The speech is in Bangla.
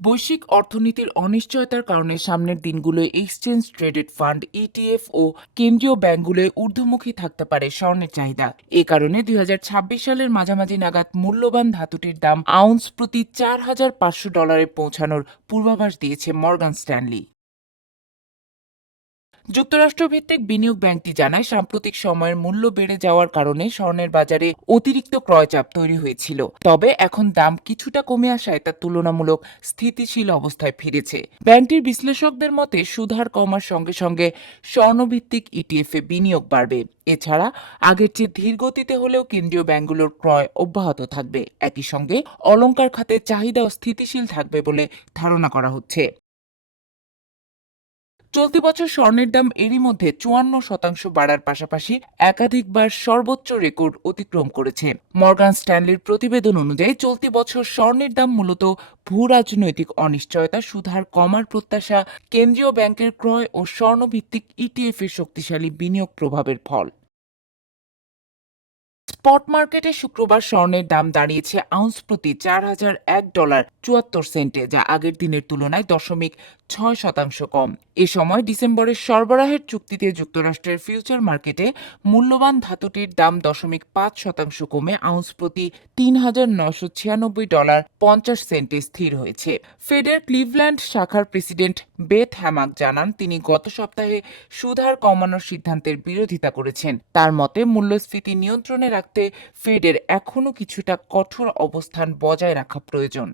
বৈশ্বিক অর্থনীতির অনিশ্চয়তার কারণে সামনের দিনগুলোয় এক্সচেঞ্জ ট্রেডেড ফান্ড ইটিএফ ও কেন্দ্রীয় ব্যাংকগুলোয় ঊর্ধ্বমুখী থাকতে পারে স্বর্ণের চাহিদা। এ কারণে দুই হাজার ছাব্বিশ সালের মাঝামাঝি নাগাদ মূল্যবান ধাতুটির দাম আউন্স প্রতি চার হাজার পাঁচশো ডলারে পৌঁছানোর পূর্বাভাস দিয়েছে মর্গান স্ট্যানলি যুক্তরাষ্ট্রভিত্তিক বিনিয়োগ ব্যাংকটি জানায়, সাম্প্রতিক সময়ের মূল্য বেড়ে যাওয়ার কারণে স্বর্ণের বাজারে অতিরিক্ত ক্রয়চাপ তৈরি হয়েছিল। তবে এখন দাম কিছুটা কমে আসায় তা তুলনামূলক স্থিতিশীল অবস্থায় ফিরেছে। ব্যাংকটির বিশ্লেষকদের মতে, সুধার কমার সঙ্গে সঙ্গে স্বর্ণভিত্তিক ইটিএফ এ বিনিয়োগ বাড়বে। এছাড়া আগের চেয়ে ধীর গতিতে হলেও কেন্দ্রীয় ব্যাংকগুলোর ক্রয় অব্যাহত থাকবে। একই সঙ্গে অলংকার খাতে চাহিদাও স্থিতিশীল থাকবে বলে ধারণা করা হচ্ছে। চলতি বছর স্বর্ণের দাম এরই মধ্যে চুয়ান্ন শতাংশ বাড়ার পাশাপাশি একাধিকবার সর্বোচ্চ রেকর্ড অতিক্রম করেছে। মর্গান স্ট্যানলির প্রতিবেদন অনুযায়ী চলতি বছর স্বর্ণের দাম মূলত ভূ রাজনৈতিক অনিশ্চয়তা, সুধার কমার প্রত্যাশা, কেন্দ্রীয় ব্যাংকের ক্রয় ও স্বর্ণভিত্তিক ইটিএফ এর শক্তিশালী বিনিয়োগ প্রভাবের ফল। স্পট মার্কেটে শুক্রবার স্বর্ণের দাম দাঁড়িয়েছে আউন্স প্রতি চার হাজার এক ডলার চুয়াত্তর সেন্টে, যা আগের দিনের তুলনায় দশমিক ছয় শতাংশ কম। এ সময় ডিসেম্বরের সরবরাহের চুক্তিতে যুক্তরাষ্ট্রের ফিউচার মার্কেটে মূল্যবান ধাতুটির দাম দশমিক পাঁচ শতাংশ কমে আউন্স প্রতি তিন হাজার নশো ছিয়ানব্বই ডলার পঞ্চাশ সেন্টে স্থির হয়েছে। ফেডের ক্লিভল্যান্ড শাখার প্রেসিডেন্ট বেথ হ্যামাক জানান, তিনি গত সপ্তাহে সুধার কমানোর সিদ্ধান্তের বিরোধিতা করেছেন। তার মতে, মূল্যস্ফীতি নিয়ন্ত্রণে রাখতে ফেডের এখনও কিছুটা কঠোর অবস্থান বজায় রাখা প্রয়োজন।